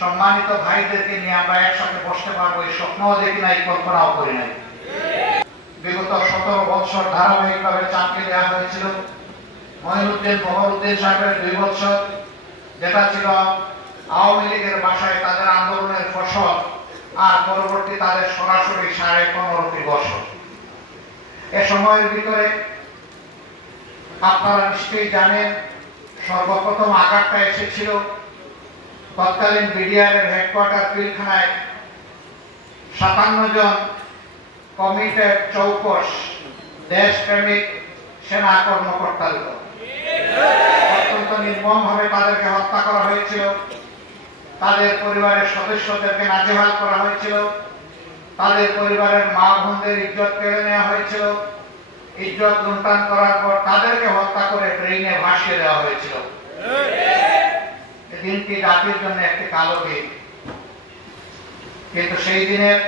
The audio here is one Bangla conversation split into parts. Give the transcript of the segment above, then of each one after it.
সম্মানিত ভাইদেরকে নিয়ে আমরা একসাথে বসতে পারব, এই স্বপ্নও দেখি নাই, কল্পনাও করি নাই। বিগত সতেরো বছর ধারাবাহিকভাবে চাকরি দেওয়া হয়েছিল। মহিনুদ্দিন বহরুদ্দিন সাহেবের দুই বছর, যেটা ছিল আওয়ামী লীগের বাসায় তাদের আন্দোলনের ফসল, আর পরবর্তী তাদের সরাসরি সাড়ে পনেরোটি বছর। এ সময়ের ভিতরে আপনারা নিশ্চয়ই জানেন, সর্বপ্রথম আঘাতটা এসেছিল তৎকালীন বিডিআর হেডকোয়ার্টার পিলখানায় সাতান্ন জন কমিটেড চৌকস দেশপ্রেমিক সেনা কর্মকর্তার উপর অত্যন্ত তাদেরকে হত্যা করা হয়েছিল। তাদের পরিবারের সদস্যদেরকে নাজেহাল করা হয়েছিল। তাদের পরিবারের মা বোনদের ইজ্জত কেড়ে নেওয়া হয়েছিল। ইজ্জত লুণ্ঠন করার পর তাদেরকে হত্যা করে ট্রেনে ভাসিয়ে দেওয়া হয়েছিল। দিনটি জাতির জন্য একটি কালো দিন কিন্তু সেই দিনের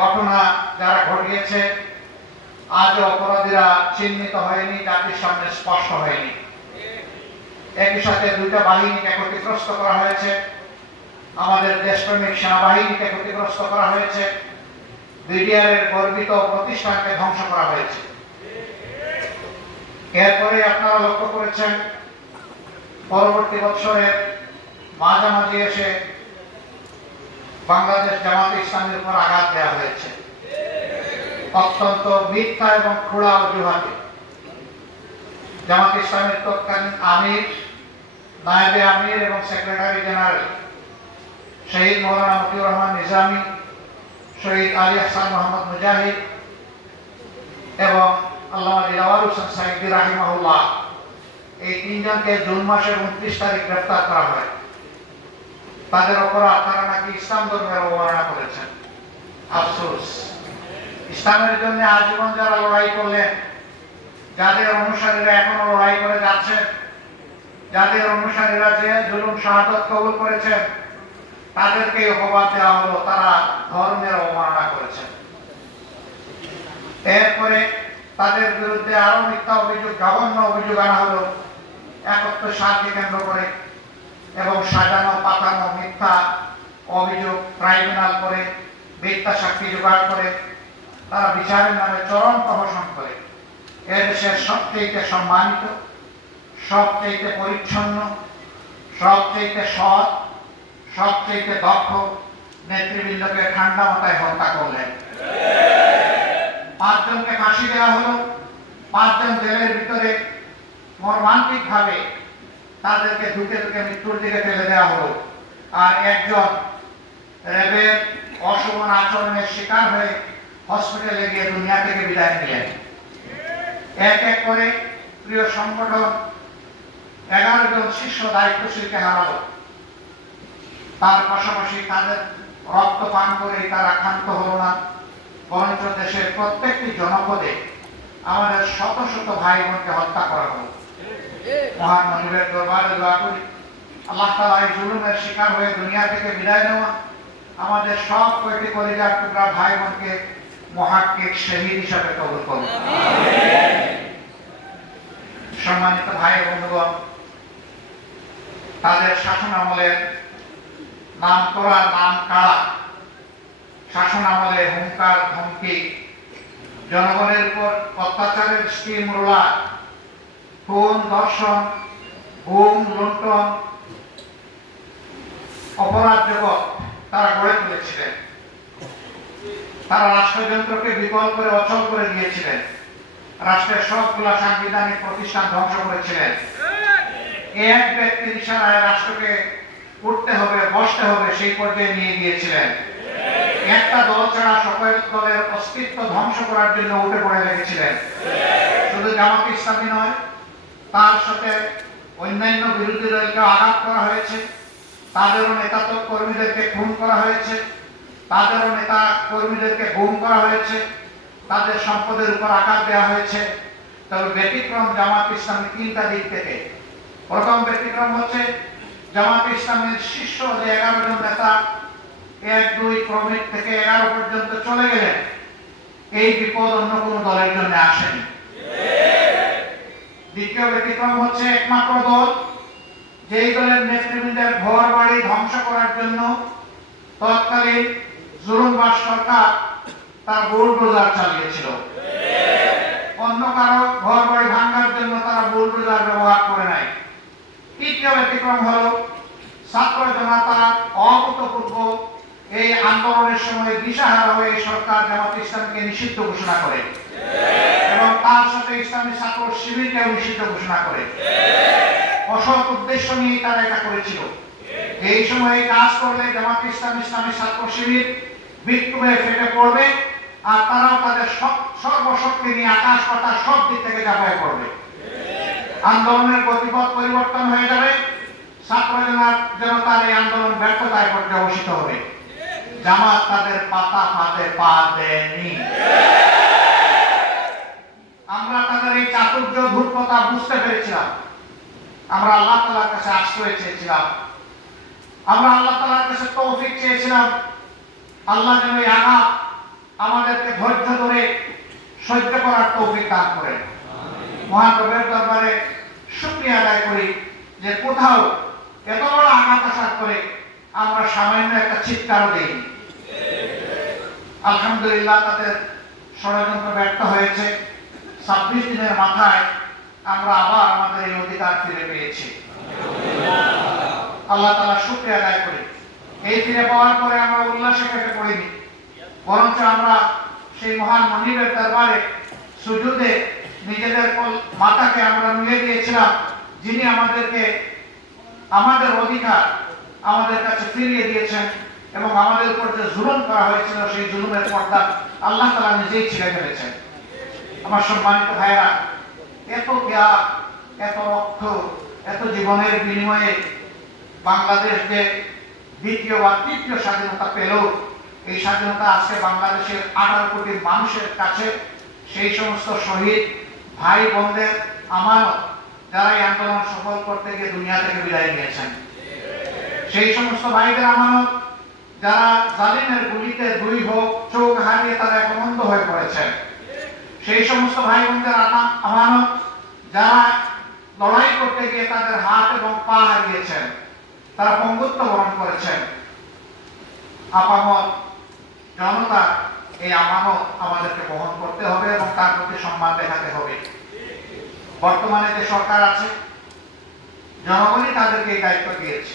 ঘটনা যারা ঘটিয়েছে, আজও অপরাধীরা চিহ্নিত হয়নি, জাতির সামনে স্পষ্ট হয়নি। একই সাথে দুইটা বাহিনীকে ক্ষতিগ্রস্ত করা হয়েছে। আমাদের দেশপ্রেমিক সেনাবাহিনীকে ক্ষতিগ্রস্ত করা হয়েছে। বিডিআর এর গর্বিত প্রতিষ্ঠানকে ধ্বংস করা হয়েছে। এরপরে আপনারা লক্ষ্য করেছেন পরবর্তী বছরের মাঝামাঝি এসে বাংলাদেশ জামাত ইসলামের উপর আঘাত দেওয়া হয়েছে। অত্যন্ত মিথ্যা এবং খোড়া অজুহাতে। জামাত ইসলামের তৎকালীন আমির, নায়েবে আমির এবং সেক্রেটারি জেনারেল শহীদ মৌলানা মতিউর রহমান নিজামী, শহীদ আলী আহসান মোহাম্মদ মুজাহিদ এবং আল্লাহ হোসেন সাইদি রাহিমাহুল্লাহ এই তিনজনকে জুন মাসের উনত্রিশ তারিখ গ্রেফতার করা হয়। তাদের অপরাধ তারা নাকি ইসলাম ধর্মের অবমাননা করেছেন। আফসোস। ইসলামের জন্য আজীবন যারা লড়াই করলেন, যাদের অনুসারীরা এখনও লড়াই করে যাচ্ছেন, যাদের অনুসারীরা যে জুলুম, শাহাদত কবুল করেছেন, তাদেরকে অপবাদ দেওয়া হলো, তারা ধর্মের অবমাননা করেছেন। এরপরে তাদের বিরুদ্ধে আরও মিথ্যা অভিযোগ, জঘন্য অভিযোগ আনা হলো। একত্র সাতকে কেন্দ্র করে এবং সাজানো, পাতানো, মিথ্যা অভিযোগ ট্রাইব্যুনাল করে, মিথ্যা সাক্ষী জোগাড় করে, তারা বিচারের নামে চরম প্রহসন করে। এ দেশের সবচেয়ে সম্মানিত সবচেয়ে পরিচ্ছন্ন সবচেয়ে সৎ সবচেয়ে দক্ষ নেতৃবৃন্দকে ঠান্ডা মাথায় হত্যা করলেন। পাঁচজনকে ফাঁসি দেওয়া হলো, পাঁচজন জেলের ভিতরে মর্মান্তিক ভাবে তাদেরকে ঢুকে ঢুকে মৃত্যুর দিকে ফেলে দেওয়া হলো। আর একজন র্যাবের অশোভন আচরণের শিকার হয়ে হসপিটালে গিয়ে দুনিয়া থেকে বিদায় নিলেন। এক এক করে প্রিয় সংগঠন এগারো জন শীর্ষ দায়িত্বশীলকে হারালো। তার পাশাপাশি তাদের রক্ত পান করে তারা ক্ষান্ত হলো না। বরঞ্চ দেশের প্রত্যেকটি জনপদে আমাদের শত শত ভাই বোনকে হত্যা করা হলো। মহান মনিবের দরবারে দোয়া করি। আল্লাহ তালা এই জুলুমের শিকার হয়ে দুনিয়া থেকে বিদায় নেওয়া। আমাদের সব কয়টি কলিজার টুকরা ভাই বোনকে মহাক্কিক শহীদ হিসাবে কবুল করুন। সম্মানিত ভাই বন্ধুগণ, তাদের শাসন আমলের নাম করা, নাম কাড়া, শাসন আমলে হুঙ্কার, ধমকি, জনগণের উপর অত্যাচারের স্কিম রোলার খুন ধর্ষণ গুম লুণ্ঠন অপরাধ জগৎ তারা গড়ে তুলেছিলেন। তারা রাষ্ট্রযন্ত্রকে বিকল করে অচল করে দিয়েছিলেন। রাষ্ট্রের সবগুলা সাংবিধানিক প্রতিষ্ঠান ধ্বংস করেছিলেন। এক ব্যক্তির ইশারায় রাষ্ট্রকে উঠতে হবে, বসতে হবে, সেই পর্যায়ে নিয়ে গিয়েছিলেন। একটা দল ছাড়া সকল দলের অস্তিত্ব ধ্বংস করার জন্য উঠে পড়ে লেগেছিলেন। শুধু জামাত ইসলামী নয় তার সাথে অন্যান্য বিরোধী দলকে আঘাত করা হয়েছে। তাদেরও নেতা কর্মীদেরকে খুন করা হয়েছে। তাদেরও নেতা কর্মীদেরকে গুম করা হয়েছে। তাদের সম্পদের উপর আঘাত দেওয়া হয়েছে। তবে ব্যতিক্রম জামাত ইসলামী তিনটা দিক থেকে। প্রথম ব্যতিক্রম হচ্ছে জামাত ইসলামের শীর্ষ যে এগারো জন নেতা এক, দুই, ক্রমিক থেকে এগারো পর্যন্ত চলে গেলেন। এই বিপদ অন্য কোনো দলের জন্য আসেনি। দ্বিতীয় ব্যতিক্রম হচ্ছে একমাত্র দল, যেই দলের নেতৃবৃন্দের ঘর বাড়ি ধ্বংস করার জন্য তৎকালীন জুলুমবাস সরকার তার বুলডোজার চালিয়েছিল। অন্য কারও ঘর বাড়ি ভাঙার জন্য তারা বুলডোজার ব্যবহার করে নাই। তৃতীয় ব্যতিক্রম হল, ছাত্র জনতা অভূতপূর্ব এই আন্দোলনের সময় দিশাহারা হয়ে সরকার জামাত ইসলামকে নিষিদ্ধ ঘোষণা করে। এবং তার সাথে শিবিরকেও নিষিদ্ধ ঘোষণা করে। অসৎ উদ্দেশ্য নিয়ে তারা এটা করেছিল। এই সময়ে কাজ করলে জামাত ইসলাম শিবির ফেটে পড়বে আর তারাও তাদের সর্বশক্তি নিয়ে আকাশ সব দিক থেকে পড়বে। আন্দোলনের গতিপথ পরিবর্তন হয়ে যাবে। ছাত্র জনতার এই আন্দোলন ব্যর্থতায় পর্যবসিত হবে। জামাত তাদের পাতা পাতে পা দেয়নি আমরা এই চাতুর্য বুঝতে পেরেছিলাম। আমরা আল্লাহ তালার কাছে আশ্রয় চেয়েছিলাম। আমরা আল্লাহ তালার কাছে তৌফিক চেয়েছিলাম। আল্লাহ যেন এই আঘাত আমাদেরকে ধৈর্য ধরে সহ্য করার তৌফিক দান করেন। মহাপ্রভুর দরবারে শুক্রিয়া আদায় করি যে কোথাও এত বড় আঘাত আসার করে আমরা সামান্য একটা চিৎকারও দিইনি। আলহামদুলিল্লাহ তাদের ষড়যন্ত্র ব্যর্থ হয়েছে। ছাব্বিশ দিনের মাথায় আমরা আবার আমাদের এই অধিকার ফিরে পেয়েছি। আল্লাহ তালা শুক্রিয়া আদায় করি। এই ফিরে পাওয়ার পরে আমরা উল্লাসে কেটে পড়িনি। বরঞ্চ আমরা সেই মহান মনিবের দরবারে সুযোগে নিজেদের মাথাকে আমরা নিয়ে দিয়েছিলাম, যিনি আমাদেরকে আমাদের অধিকার আমাদের কাছে ফিরিয়ে দিয়েছেন এবং আমাদের উপর যে জুলুম করা হয়েছিল, সেই জুলুমের পর্দা আল্লাহ তালা নিজেই ছিঁড়ে ফেলেছেন। আমার সম্মানিত ভাইরা এত ত্যাগ এত রক্ত, এত জীবনের বিনিময়ে বাংলাদেশ যে দ্বিতীয় বা তৃতীয় স্বাধীনতা পেল, এই স্বাধীনতা আজকে বাংলাদেশের আঠারো কোটি মানুষের কাছে, সেই সমস্ত শহীদ, ভাই বোনদের আমানত যারা এই আন্দোলন সফল করতে গিয়ে দুনিয়া থেকে বিদায় নিয়েছেন। সেই সমস্ত ভাইদের আমানত, যারা জালিমের গুলিতে দুই হোক, চোখ হারিয়ে তারা অন্ধ হয়ে পড়েছেন। সেই সমস্ত ভাই বোনদের আমানত যারা লড়াই করতে গিয়ে তাদের হাত এবং পা হারিয়েছেন তারা পঙ্গুত্ব বরণ করেছেন। আপামত জনতা এই আমানত আমাদেরকে বহন করতে হবে এবং তার প্রতি সম্মান দেখাতে হবে। বর্তমানে যে সরকার আছে, জনগণই তাদেরকে এই দায়িত্ব দিয়েছে।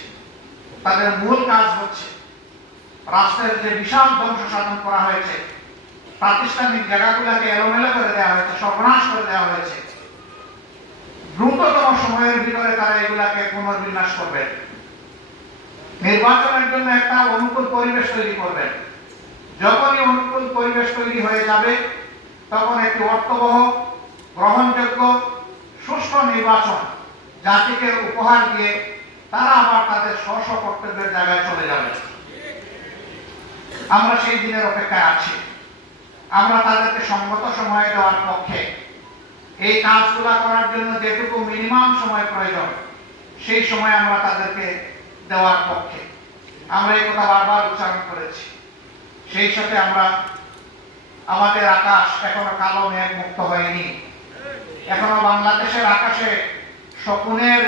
তাদের মূল কাজ হচ্ছে রাষ্ট্রের যে বিশাল ধ্বংস সাধন করা হয়েছে প্রাতিষ্ঠানিক জায়গাগুলোকে এলোমেলো করে দেওয়া হয়েছে, সর্বনাশ করে দেওয়া হয়েছে। দ্রুততম সময়ের ভিতরে তারা এগুলাকে পুনর্বিন্যাস করবেন নির্বাচনের জন্য একটা অনুকূল পরিবেশ তৈরি করবেন যখনই অনুকূল পরিবেশ তৈরি হয়ে যাবে, তখন একটি অর্থবহ, গ্রহণযোগ্য, সুষ্ঠু নির্বাচন জাতিকে উপহার দিয়ে তারা আবার তাদের স্ব কর্তব্যের জায়গায় চলে যাবে। আমরা সেই দিনের অপেক্ষায় আছি। আমরা তাদেরকে সঙ্গত সময় দেওয়ার পক্ষে। এই কাজগুলো করার জন্য যেটুকু মিনিমাম সময় প্রয়োজন, সেই সময় আমরা তাদেরকে দেওয়ার পক্ষে। আমরা এই কথা বারবার উচ্চারণ করেছি। সেই সাথে আমরা, আমাদের আকাশ এখনও কালো মেঘ মুক্ত হয়নি। এখনও বাংলাদেশের আকাশে শকুনের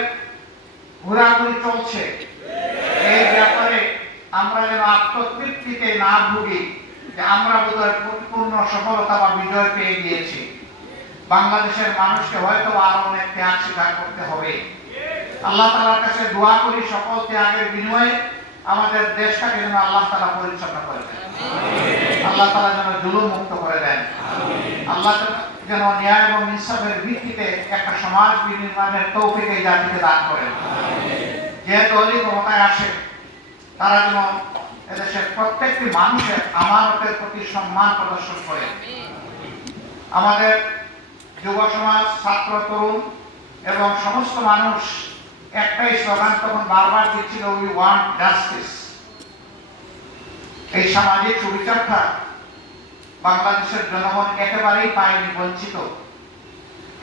ঘোরাঘুরি চলছে। এই ব্যাপারে আমরা যেন আত্মতৃপ্তিতে না ভুগি। আমরা বোধহয় পূর্ণ সফলতা বা বিজয় পেয়ে গিয়েছি। বাংলাদেশের মানুষকে হয়তো আরও অনেক ত্যাগ স্বীকার করতে হবে। আল্লাহ তালার কাছে দোয়া করি সকল ত্যাগের বিনিময়ে আমাদের দেশটাকে যেন আল্লাহ তালা পরিচ্ছন্ন করে দেন। আল্লাহ তালা যেন জুলুম মুক্ত করে দেন। আল্লাহ যেন ন্যায় এবং ইনসাফের ভিত্তিতে একটা সমাজ বিনির্মাণের তৌফিক এই জাতিকে দান করেন। যে দলই ক্ষমতায় আসে তারা যেন এদেশের প্রত্যেকটি মানুষের আমানতের প্রতি সম্মান প্রদর্শন করে। আমাদের যুব সমাজ, ছাত্র, তরুণ এবং সমস্ত মানুষ একটাই স্লোগান তখন বারবার দিচ্ছিল উই ওয়ান্ট জাস্টিস এই সামাজিক সুবিচারটা বাংলাদেশের জনগণ একেবারেই পায়নি, বঞ্চিত।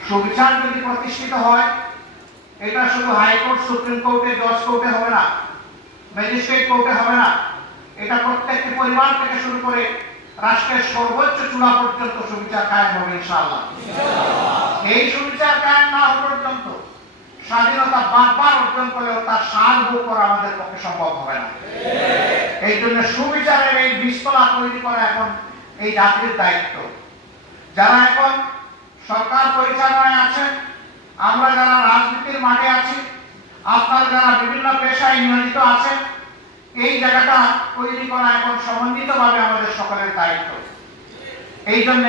সুবিচার যদি প্রতিষ্ঠিত হয়, এটা শুধু হাইকোর্ট, সুপ্রিম কোর্টে, জজ কোর্টে হবে না, ম্যাজিস্ট্রেট কোর্টে হবে না এটা প্রত্যেকটি পরিবার থেকে শুরু করে রাষ্ট্রের সর্বোচ্চ চূড়া পর্যন্ত সুবিচার কায়েম হবে ইনশাআল্লাহ। এই সুবিচার কায়েম না হওয়া পর্যন্ত স্বাধীনতা বারবার অর্জন করলেও তার সার ভোগ করা আমাদের পক্ষে সম্ভব হবে না। এই জন্য সুবিচারের এই বীজতলা তৈরি করা এখন এই জাতির দায়িত্ব। যারা এখন সরকার পরিচালনায় আছেন, আমরা যারা রাজনীতির মাঠে আছি, আপনারা যারা বিভিন্ন পেশায় নিয়োজিত আছেন এই জায়গাটা তৈরি করা এখন সমন্বিতভাবে আমাদের সকলের দায়িত্ব। এই জন্য